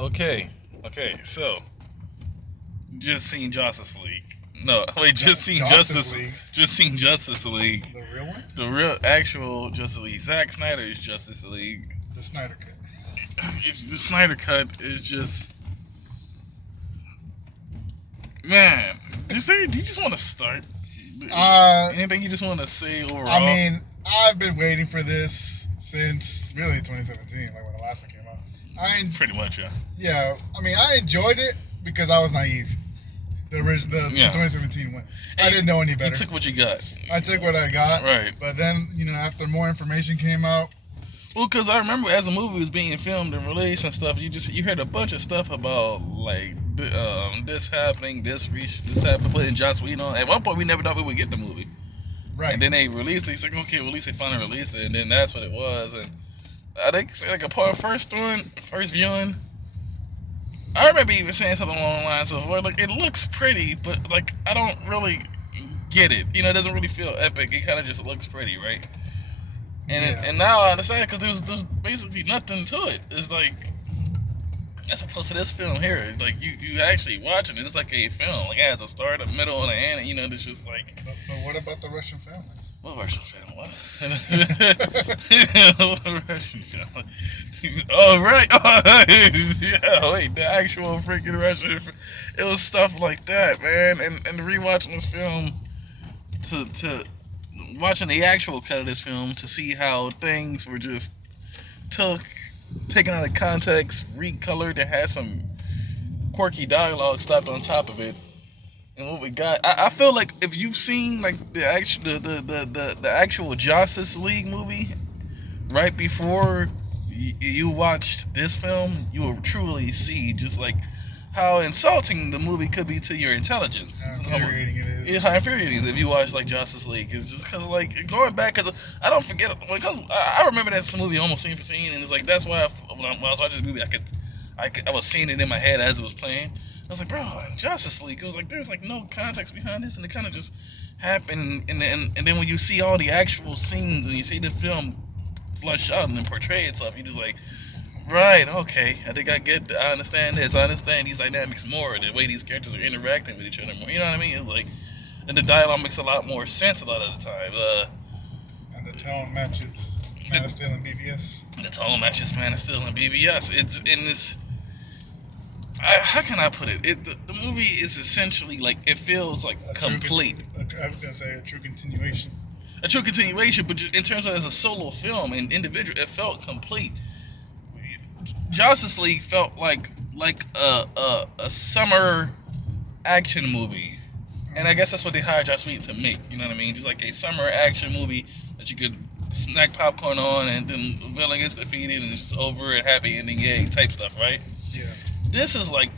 Okay, so just seen Justice League. No, wait, Justice League, Just seen Justice League. the real one, The real actual Justice League. Zack Snyder's Justice League. the Snyder Cut. If the Snyder cut is just, man. Do you just want to start? Anything you just want to say overall? I mean, I've been waiting for this since really 2017, like when the last one came out. Pretty much, yeah. Yeah, I mean, I enjoyed it because I was naive. The original, the Yeah. 2017 one. I didn't know any better. You took what you got. I took what I got. Right. But then, after more information came out, Well, because I remember as the movie was being filmed and released and stuff, you heard a bunch of stuff about like this happening, this happened, putting Joss Whedon on. At one point, we never thought we would get the movie, right? and then they released it. It's like, okay, well, at least they finally released it, and then that's what it was. And I think like upon first viewing, I remember even saying something along the lines of, well, like it looks pretty, but like I don't really get it. It doesn't really feel epic. It kind of just looks pretty, right? And now I understand because there's basically nothing to it. It's like as opposed to this film here, like you actually watching it. It's like a film. Like it has a start, a middle, and an end. It's just like. But what about the Russian family? What Russian family? What? What Russian family? Oh right. Oh, yeah. Wait, the actual freaking Russian. It was stuff like that, man. And rewatching this film to watching the actual cut of this film to see how things were just taken out of context, recolored, and had some quirky dialogue slapped on top of it. And what we got, I feel like if you've seen like the actual Justice League movie right before you watched this film, you will truly see just like how insulting the movie could be to your intelligence. How infuriating it is. Yeah, how infuriating it is if you watch like Justice League. It's just because like going back, because I don't forget, because I remember that movie almost scene for scene, and it's like that's why when I was watching the movie, I was seeing it in my head as it was playing. I was like, bro, Justice League. It was like there's like no context behind this, and it kind of just happened. And then when you see all the actual scenes and you see the film flesh out and portray itself, you just like. Right, okay. I think I understand this. I understand these dynamics more. The way these characters are interacting with each other more. You know what I mean? It's like, and the dialogue makes a lot more sense a lot of the time. And the tone matches Man of Steel and BVS. The tone matches Man of Steel and BVS. It's in this. How can I put it? The movie is essentially like, it feels like complete. I was going to say a true continuation. A true continuation, but in terms of as a solo film and individual, it felt complete. Justice League felt like a summer action movie, and I guess that's what they hired Joss Whedon to make. You know what I mean? Just like a summer action movie that you could snack popcorn on, and then the villain gets defeated, and it's just over, and happy ending, yay type stuff, right? Yeah. This is like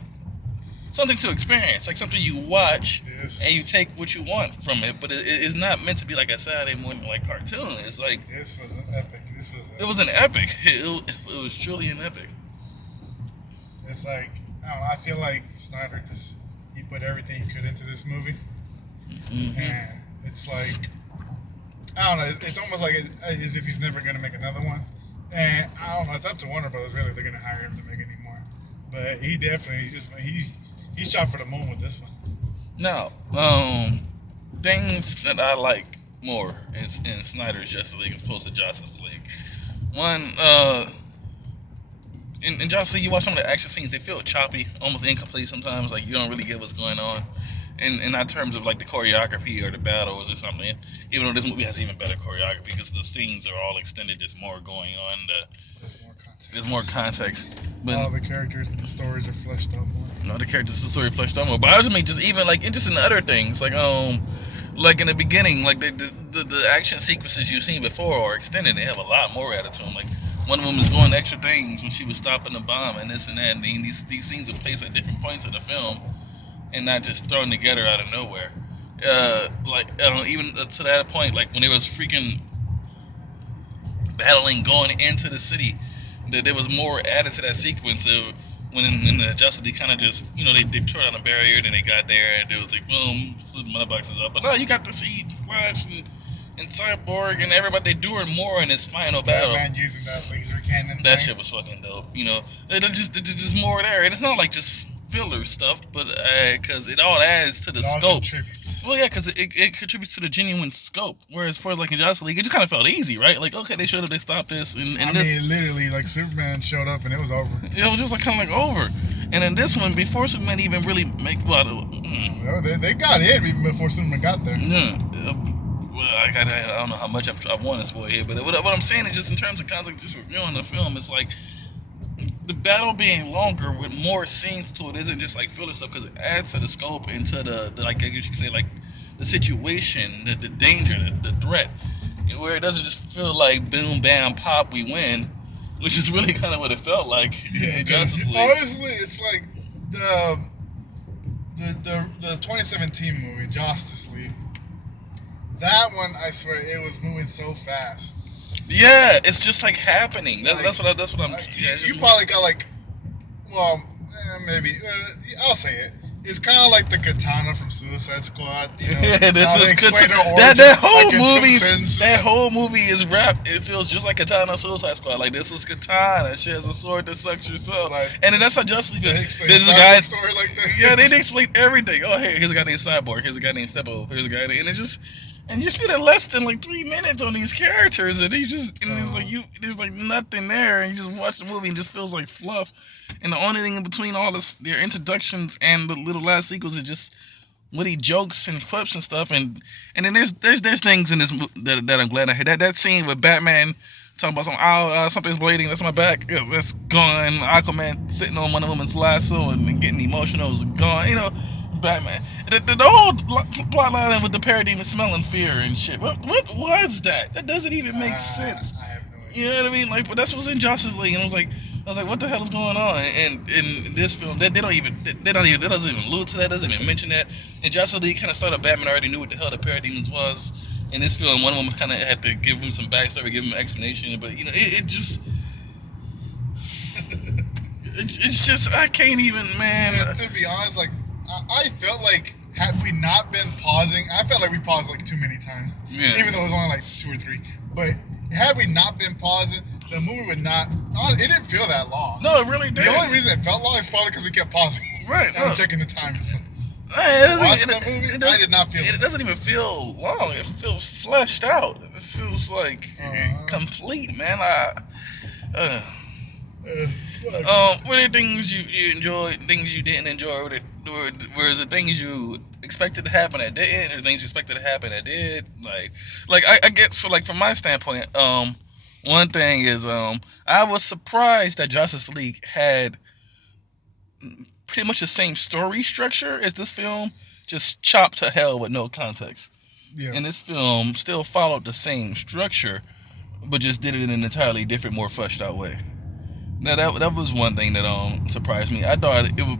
something to experience, like something you watch Yes. and you take what you want from it, but it's not meant to be like a Saturday morning like cartoon. It's like This was an epic. it was an epic. It was truly an epic. It's like, I don't know, I feel like Snyder he put everything he could into this movie. Mm-hmm. And it's like, I don't know, it's almost like as if he's never going to make another one. And I don't know, it's up to Warner Brothers really if they're going to hire him to make any more. But he definitely, he shot for the moon with this one. Now, things that I like more in Snyder's Justice League as opposed to Justice League. One, in Justice League, you watch some of the action scenes, they feel choppy, almost incomplete sometimes. Like, you don't really get what's going on. In not terms of, like, the choreography or the battles or something. Even though this movie has even better choreography because the scenes are all extended, there's more going on. There's more context. But all the characters and the stories are fleshed out more. No, the characters, the story fleshed out more. But I just mean, just even, like, just in the other things. Like in the beginning, like, the action sequences you've seen before are extended. They have a lot more added to them. Like, one of them is doing extra things when she was stopping the bomb and this and that. And these scenes are placed at different points of the film and not just thrown together out of nowhere. Even to that point, like when it was freaking battling going into the city, that there was more added to that sequence of when in the Justice League kind of just, they tore down a barrier, then they got there and it was like, boom, slid the mother boxes up. But no, you got to see Flash and and Cyborg and everybody, they doing more in this final battle. Batman using that laser cannon. That thing. shit was fucking dope. You know, there's just more there, and it's not like just filler stuff, but because it all adds to the It all scope. contributes. Well, yeah, because it contributes to the genuine scope. Whereas for like in Justice League, it just kind of felt easy, right? Like, okay, they showed up, they stopped this, and I mean, literally, like Superman showed up and it was over. it was just like kind of like over. And in this one, before Superman even really make They got in even before Superman got there. yeah. Well, I don't know how much I want to spoil here, but what I'm saying is just in terms of context, just reviewing the film, it's like the battle being longer with more scenes to it isn't just like filler stuff because it adds to the scope and to the like I guess you could say like the situation, the danger, the threat, where it doesn't just feel like boom, bam, pop, we win, which is really kind of what it felt like in Justice League. Honestly, it's like the 2017 movie Justice League. That one, I swear, it was moving so fast. Yeah, it's just like happening. Like, That's what I'm. You probably got like, well, maybe I'll say it. It's kind of like the katana from Suicide Squad. You know, Yeah, this how they is explain Katana. her origin, That whole like, in 2 movie. sentences. That whole movie is rap. It feels just like Katana Suicide Squad. Like this is Katana. She has a sword that sucks your soul. Like, and then that's how Justice League They feels. explain There's a Cyborg guy. story like that. Yeah, they explain everything. Oh, hey, here's a guy named Cyborg. Here's a guy named Steppo. Here's a guy, and it's just. And you're spending less than like 3 minutes on these characters, and it's like there's like nothing there, and you just watch the movie and it just feels like fluff. And the only thing in between all this, their introductions and the little last sequels is just witty jokes and quips and stuff. And then there's things in this that I'm glad I had. That scene with Batman talking about something's bleeding, that's my back, yeah, that's gone. Aquaman sitting on one of woman's lasso and getting emotional is gone. You know. Batman. The whole plot line with the parademon smelling fear and shit. What was that? That doesn't even make sense. I have no idea. You know what I mean? Like, but that's what's in Justice League, and I was like, what the hell is going on? And in this film, that doesn't even allude to that. Doesn't even mention that. In Justice League, kind of started. Batman already knew what the hell the parademons was. In this film, one of them kind of had to give him some backstory, give him an explanation. But you know, it just. It's just I can't even, man. And to be honest, like I felt like had we not been pausing, I felt like we paused like too many times. Yeah. Even though it was only like 2 or 3. But had we not been pausing, the movie would not. It didn't feel that long. No, it really did. The only reason it felt long is probably because we kept pausing. Right. And checking the time. So, Watching the movie, I did not feel it. It doesn't even feel long. It feels fleshed out. It feels like complete, man. Were there things you enjoyed, things you didn't enjoy? Were the things you expected to happen that didn't, or things you expected to happen that did? Like I guess from my standpoint, one thing is I was surprised that Justice League had pretty much the same story structure as this film, just chopped to hell with no context. Yeah. And this film still followed the same structure, but just did it in an entirely different, more fleshed out way. Now that was one thing that surprised me. I thought it would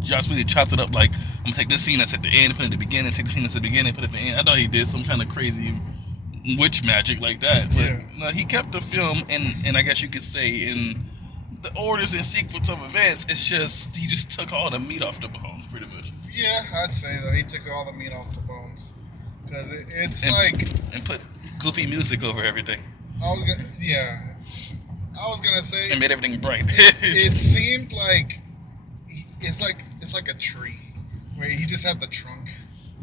Joss really chopped it up like I'm gonna take this scene that's at the end, put it at the beginning, take the scene that's at the beginning, put it at the end. I thought he did some kind of crazy witch magic like that, but no, he kept the film and I guess you could say in the orders and sequence of events. It's just he just took all the meat off the bones, pretty much. Yeah, I'd say that he took all the meat off the bones because it's and put goofy music over everything. I was gonna say and made everything bright. It seemed like it's like a tree where he just had the trunk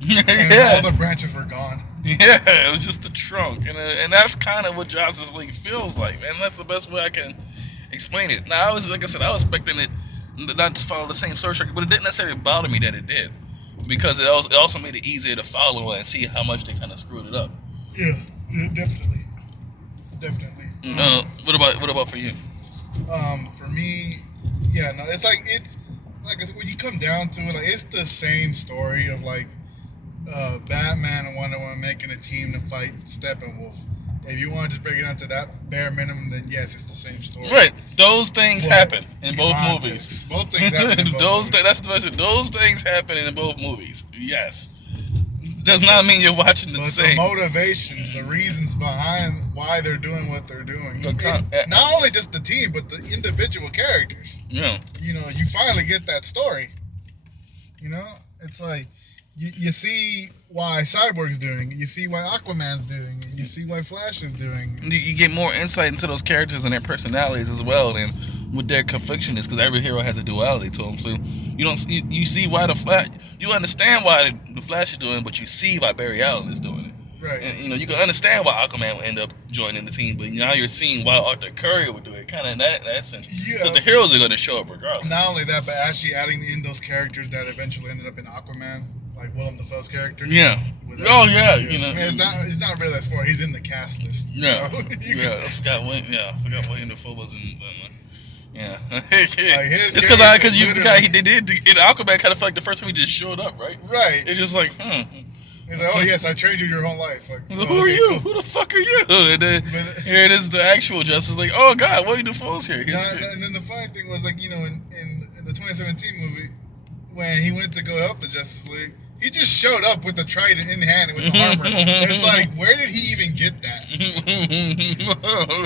and all the branches were gone. Yeah, it was just the trunk, and that's kind of what Justice League feels like, man. That's the best way I can explain it. Now, I was expecting it not to follow the same story structure, but it didn't necessarily bother me that it did, because it also made it easier to follow and see how much they kind of screwed it up. Yeah, definitely. What about for you? For me, yeah, no, it's like I said, when you come down to it, like it's the same story of like Batman and Wonder Woman making a team to fight Steppenwolf. If you want to just break it down to that bare minimum, then yes, it's the same story. Right, those things happen in both movies. Both things happen in both movies. That's the best. Those things happen in both movies. Yes. Does not mean you're watching the same. The motivations, the reasons behind why they're doing what they're doing. Not only just the team, but the individual characters. Yeah. You know, you finally get that story. You know, it's like you see why Cyborg's doing it. You see why Aquaman's doing it. You see why Flash is doing it. You get more insight into those characters and their personalities as well, and what their confliction is, because every hero has a duality to them. So you see why the Flash, you understand why the Flash is doing it, but you see why Barry Allen is doing it. Right. And you can understand why Aquaman would end up joining the team, but now you're seeing why Arthur Curry would do it, kind of in that sense. Because the heroes are going to show up regardless. Not only that, but actually adding in those characters that eventually ended up in Aquaman, like Willem Dafoe's character. Yeah. Yeah. I mean, it's not really that smart. He's in the cast list. Yeah. So I forgot William Dafoe was in. Yeah. It's because you forgot he did in Aquaman, kind of felt like the first time he just showed up, right? Right. It's just like, He's like, oh yes, I trained you your whole life. Like, who are you? Who the fuck are you? And then here it is, the actual Justice. Like, oh god, William Dafoe's here. And then the funny thing was, like, in the 2017 movie, when he went to go help the Justice League, he just showed up with the trident in hand and with the armor. It's like, where did he even get that?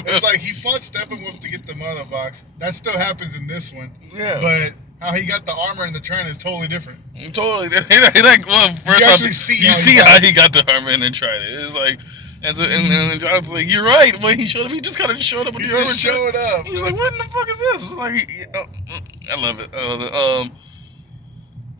It's like he fought Steppenwolf to get the mother box. That still happens in this one. Yeah. But how he got the armor and the trident is totally different. Totally. Like, well, first you actually see how he got the armor and then tried it. It's like, and John's like, you're right. When he showed up, he just kind of showed up with the armor. He just showed up. He was like, what in the fuck is this? It's like, I love it.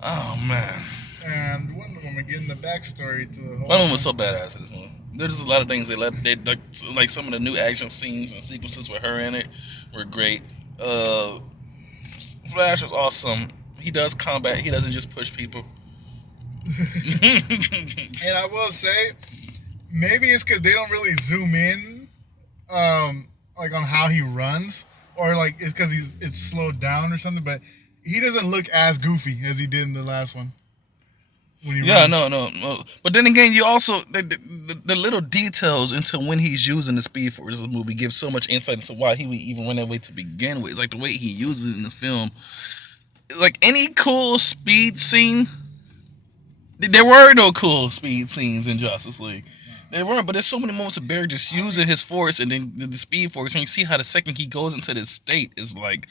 Oh man. And Wonder Woman getting the backstory to the whole. Wonder Woman was so badass in this movie. There's just a lot of things they like some of the new action scenes and sequences with her in it were great. Flash was awesome. He does combat. He doesn't just push people. And I will say, maybe it's because they don't really zoom in, like on how he runs, or like it's because it's slowed down or something. But he doesn't look as goofy as he did in the last one. When he runs. No. But then again, you also the little details into when he's using the Speed Force in the movie give so much insight into why he would even run that way to begin with. It's like the way he uses it in this film. Like any cool speed scene, there were no cool speed scenes in Justice League. There weren't, but there's so many moments of Barry just using his force and then the Speed Force, and you see how the second he goes into this state is like,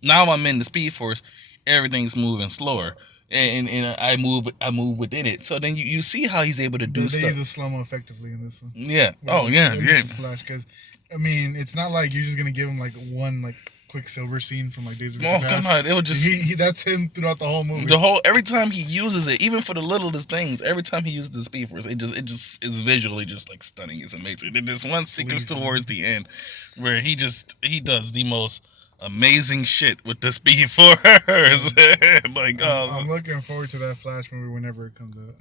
now I'm in the Speed Force, everything's moving slower. And I move within it. So then you see how he's able to do stuff. They use a slow-mo effectively in this one. Yeah. Yeah. Flash, because I mean, it's not like you're just gonna give him like one like Quicksilver scene from like Days of Future Past. Come on, it would just that's him throughout the whole movie. Every time he uses it, even for the littlest things, every time he uses the Speed Force, it just is visually just like stunning. It's amazing. And there's one sequence towards the end where he does the most amazing shit with the Speed Force. Like, I'm looking forward to that Flash movie whenever it comes out.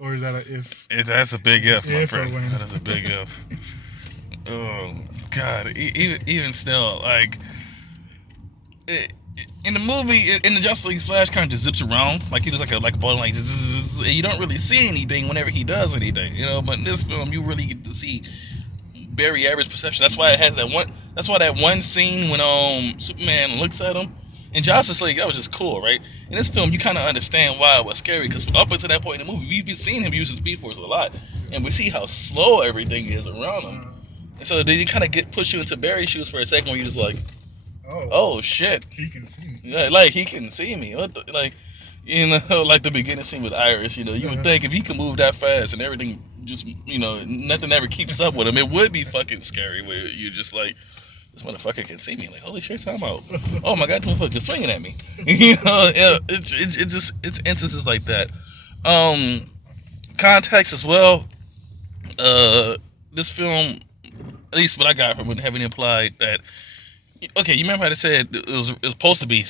Or is that a if? That's a big if, my friend. When? That is a big if. Oh God! Even still, like in the movie, in the Justice League, Flash kind of just zips around like he does like a ball, like zzz, and you don't really see anything whenever he does anything, But in this film, you really get to see Barry Allen's perception. That's why it has that one. That's why that one scene when Superman looks at him in Justice League, that was just cool, right? In this film, you kind of understand why it was scary, because up until that point in the movie, we've been seeing him use the Speed Force a lot, and we see how slow everything is around him. And so then you kind of push you into Barry's shoes for a second, where you're just like, oh shit, he can see me. Yeah, like he can see me. What the, like, like the beginning scene with Iris. You would think if he could move that fast and everything just, nothing ever keeps up with him, it would be fucking scary. Where you're just like, this motherfucker can see me. Like, holy shit, time out. Oh my god, this motherfucker's swinging at me. It's instances like that. Context as well. This film, at least what I got from it, having implied that. Okay, you remember how they said it was supposed to be?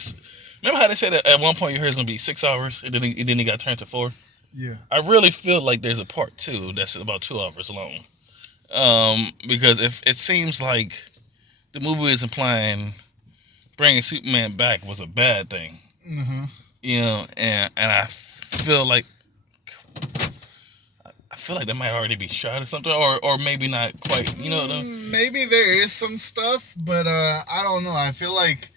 Remember how they said that at one point you heard it's gonna be 6 hours, and then it got turned to 4. Yeah. I really feel like there's a part 2 that's about 2 hours long. Because if it seems like the movie is implying bringing Superman back was a bad thing, and I feel like that might already be shot or something, or maybe not quite. Maybe there is some stuff, but I don't know. I feel like,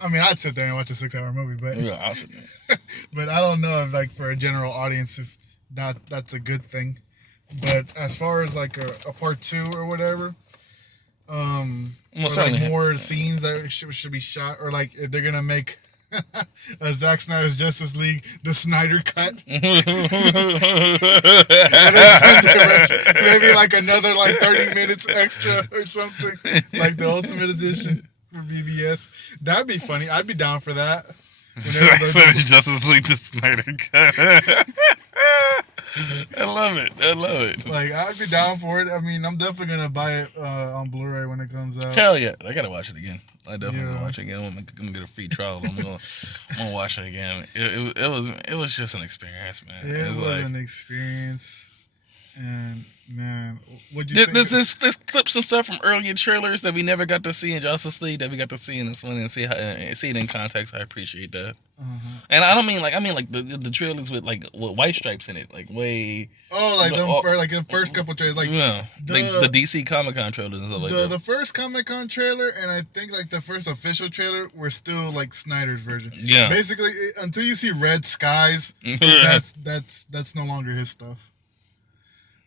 I mean, I'd sit there and watch a 6-hour movie, but I'll sit there. But I don't know if, like, for a general audience, if that's a good thing. But as far as like a part 2 or whatever, or like more scenes that should be shot, or like if they're gonna make Zack Snyder's Justice League, the Snyder Cut. And maybe like another like 30 minutes extra or something, like the Ultimate Edition for BBS. That'd be funny. I'd be down for that. Justice League, the Snyder Cut. I love it. Like, I'd be down for it. I mean, I'm definitely gonna buy it on Blu-ray when it comes out. Hell yeah, I gotta watch it again. I definitely gonna watch it again. I'm gonna get a free trial. I'm gonna watch it again. It was just an experience, man. It was like, an experience, and man, what'd you think? There's clips and stuff from earlier trailers that we never got to see in Justice League that we got to see in this one and see it in context. I appreciate that. And I don't mean like the trailers with white stripes in it, like way. Oh, like the first couple trailers, like the DC Comic-Con trailers and stuff like that. The first Comic-Con trailer and I think like the first official trailer were still like Snyder's version. Yeah. Basically, until you see red skies, that's no longer his stuff.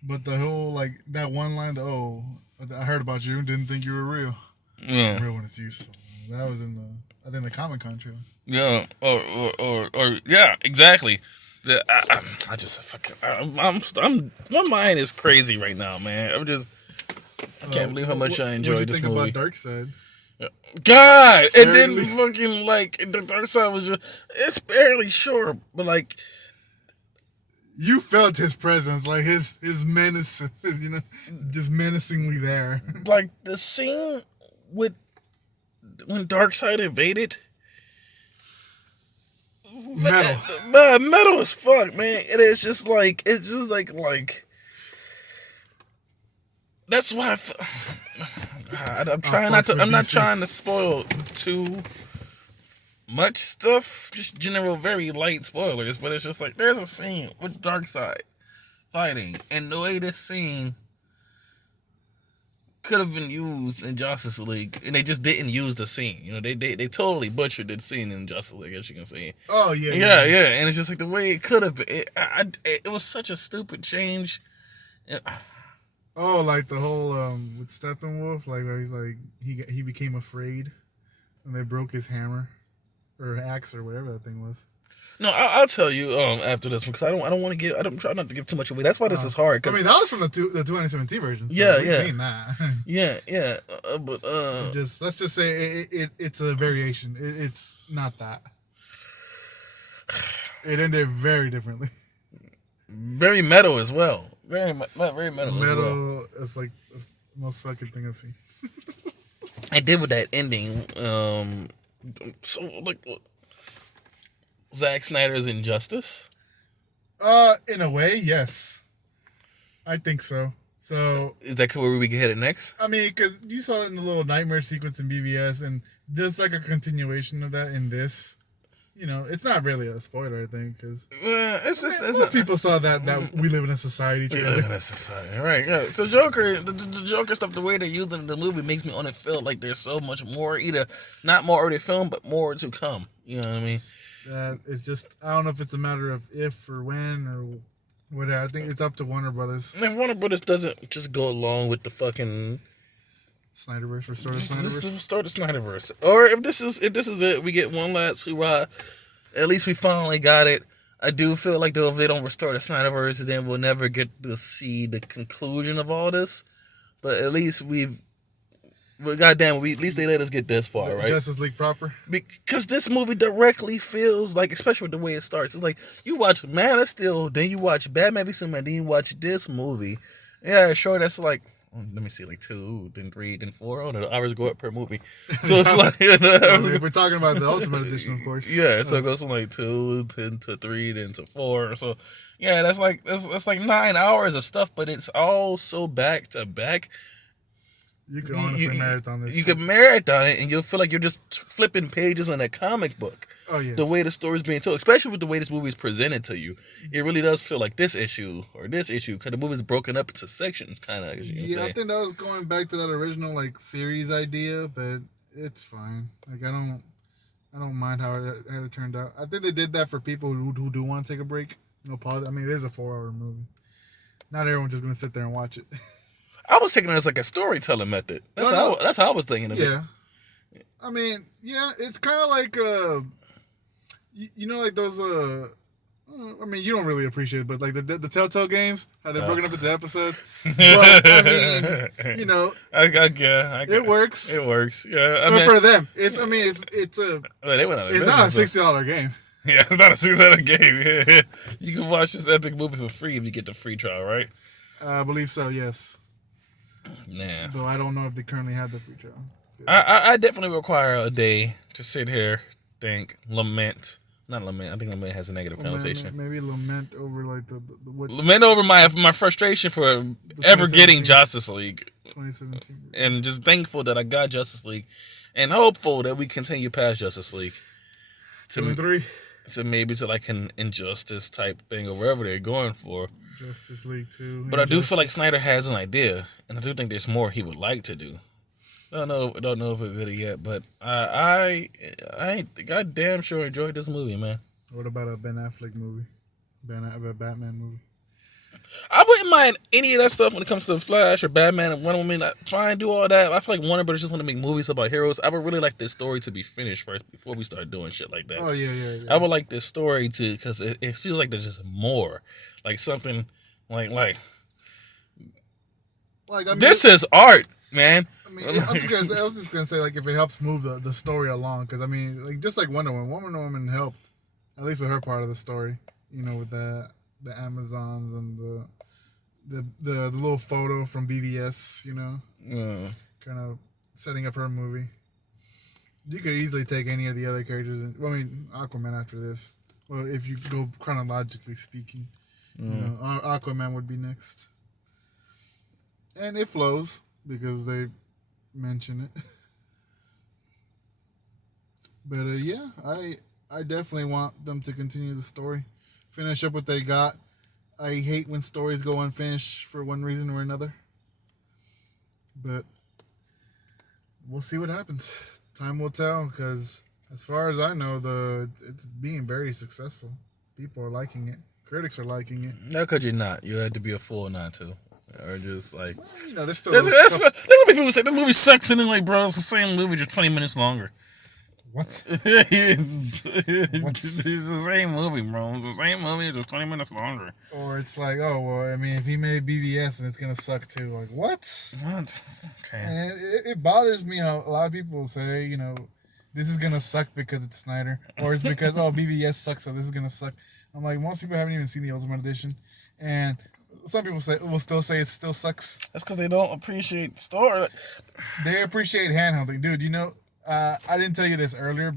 But the whole like that one line, I heard about you and didn't think you were real. Yeah. Real when it's you. So that was in the Comic-Con trailer. Yeah, or yeah, exactly. I just fucking I'm my mind is crazy right now, man. I can't believe how much I enjoyed this movie. What do you think about Darkseid? God, and then fucking like the Darkseid was just it's barely sure, but like you felt his presence, like his menace, just menacingly there. Like the scene with when Darkseid invaded. Metal as fuck, man. It's just like that's why I'm trying not to. I'm not trying to spoil too much stuff. Just general, very light spoilers. But it's just like there's a scene with Darkseid fighting, and the way this scene could have been used in Justice League, and they just didn't use the scene. They totally butchered the scene in Justice League, as you can see. Oh yeah, and it's just like the way it could have been. It was such a stupid change. Oh, like the whole with Steppenwolf, like where he's like he became afraid, and they broke his hammer, or axe, or whatever that thing was. No, I'll tell you after this one because I don't want to give. I don't try not to give too much away. That's why this is hard. Cause, I mean, that was from the 2017 version. So yeah. Seen that. Yeah. But let's just say it's a variation. It's not that. It ended very differently. Very metal as well. Very metal. Metal is like the most fucking thing I've seen. I did with that ending. So like. Zack Snyder's Injustice? In a way, yes. I think so. So is that where we can hit it next? I mean, because you saw it in the little nightmare sequence in BVS, and there's like a continuation of that in this. It's not really a spoiler, I think, because most people saw that we live in a society. We live in a society, right? Yeah. So the Joker stuff, the way they're using in the movie makes me want to feel like there's so much more, either not more already filmed, but more to come. You know what I mean? It's just, I don't know if it's a matter of if or when or whatever. I think it's up to Warner Brothers. And if Warner Brothers doesn't just go along with the fucking Snyderverse, restore the Snyderverse. Start the Snyderverse. Or if this is it, we get one last hoorah. At least we finally got it. I do feel like though if they don't restore the Snyderverse, then we'll never get to see the conclusion of all this. But at least goddamn, at least they let us get this far, right? Justice League proper. Because this movie directly feels like, especially with the way it starts, it's like you watch Man of Steel, then you watch Batman v Superman, then you watch this movie. Yeah, sure, that's like, let me see, like 2, then 3, then 4. Oh, no, the hours go up per movie. So it's like, if we're talking about the Ultimate Edition, of course. Yeah, so it goes from like 2, then to 3, then to 4. So yeah, that's like 9 hours of stuff, but it's all so back to back. You could honestly marathon this. You could marathon it, and you'll feel like you're just flipping pages in a comic book. Oh, yes. The way the story's being told, especially with the way this movie is presented to you, it really does feel like this issue or this issue, because the movie's broken up into sections, kind of. I think that was going back to that original like series idea, but it's fine. Like I don't mind how it turned out. I think they did that for people who do want to take a break. No pause. I mean, it is a 4-hour movie. Not everyone's just gonna sit there and watch it. I was taking it as like a storytelling method. That's how I was thinking of it. Yeah. I mean, yeah, it's kind of like You know, like those. I mean, you don't really appreciate it, but like the Telltale games, how they're broken up into episodes. But I mean, you know, it works. It works. Yeah, I but mean, for them, it's a. well, they went out of It's business, not a $60 game. Yeah, it's not a $6 game. Yeah. You can watch this epic movie for free if you get the free trial, right? I believe so. Yes. Yeah. Though I don't know if they currently have the free trial. I definitely require a day to sit here, think, lament. Not lament. I think lament has a negative connotation. Maybe lament over like the what. Lament over my frustration for ever getting Justice League. 2017. And just thankful that I got Justice League, and hopeful that we continue past Justice League. 23. To maybe to like an Injustice type thing or wherever they're going for. Justice League 2. But I do feel like Snyder has an idea, and I do think there's more he would like to do. I don't know if it's good yet, but I damn sure enjoyed this movie, man. What about a Ben Affleck movie? A Batman movie? I wouldn't mind any of that stuff when it comes to Flash or Batman and Wonder Woman. Try and do all that. I feel like Warner Brothers just want to make movies about heroes. I would really like this story to be finished first before we start doing shit like that. Oh, yeah. I would like this story to, because it feels like there's just more. Like something like I mean, this is art, man. I mean, I was just gonna say like if it helps move the story along, because I mean, like just like Wonder Woman helped at least with her part of the story. You know, with the Amazons and the little photo from BVS. You know, kind of setting up her movie. You could easily take any of the other characters. I mean, Aquaman after this. Well, if you go chronologically speaking, you know, Aquaman would be next, and it flows because they mention it. But yeah, I definitely want them to continue the story, finish up what they got. I hate when stories go unfinished for one reason or another. But we'll see what happens. Time will tell, because as far as I know, it's being very successful. People are liking it. Critics are liking it. No, because you're not. You had to be a fool not to. Or just like... Well, you know, there's still... There's gonna be people who say, the movie sucks, and then like, bro, it's the same movie, just 20 minutes longer. What? It's the same movie, bro. It's the same movie, just 20 minutes longer. Or it's like, oh, well, I mean, if he made BVS, and it's going to suck too. Like, what? What? Okay. And it bothers me how a lot of people say, you know, this is going to suck because it's Snyder. Or it's because, oh, BVS sucks, so this is going to suck. I'm like, most people haven't even seen the Ultimate Edition. And some people will still say it still sucks. That's because they don't appreciate story. They appreciate handholding. Dude, you know, I didn't tell you this earlier,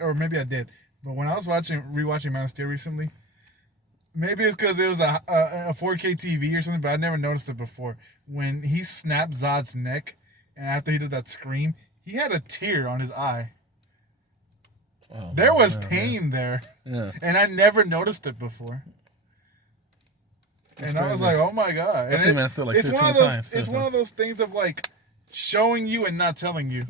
or maybe I did. But when I was rewatching Man of Steel recently, maybe it's because it was a 4K TV or something, but I never noticed it before. When he snapped Zod's neck, and after he did that scream, he had a tear on his eye. Oh, there was pain there. Yeah. And I never noticed it before. That's crazy. I was like, oh my God. I've seen Man of Steel like 15 times. It's one of those things of like showing you and not telling you.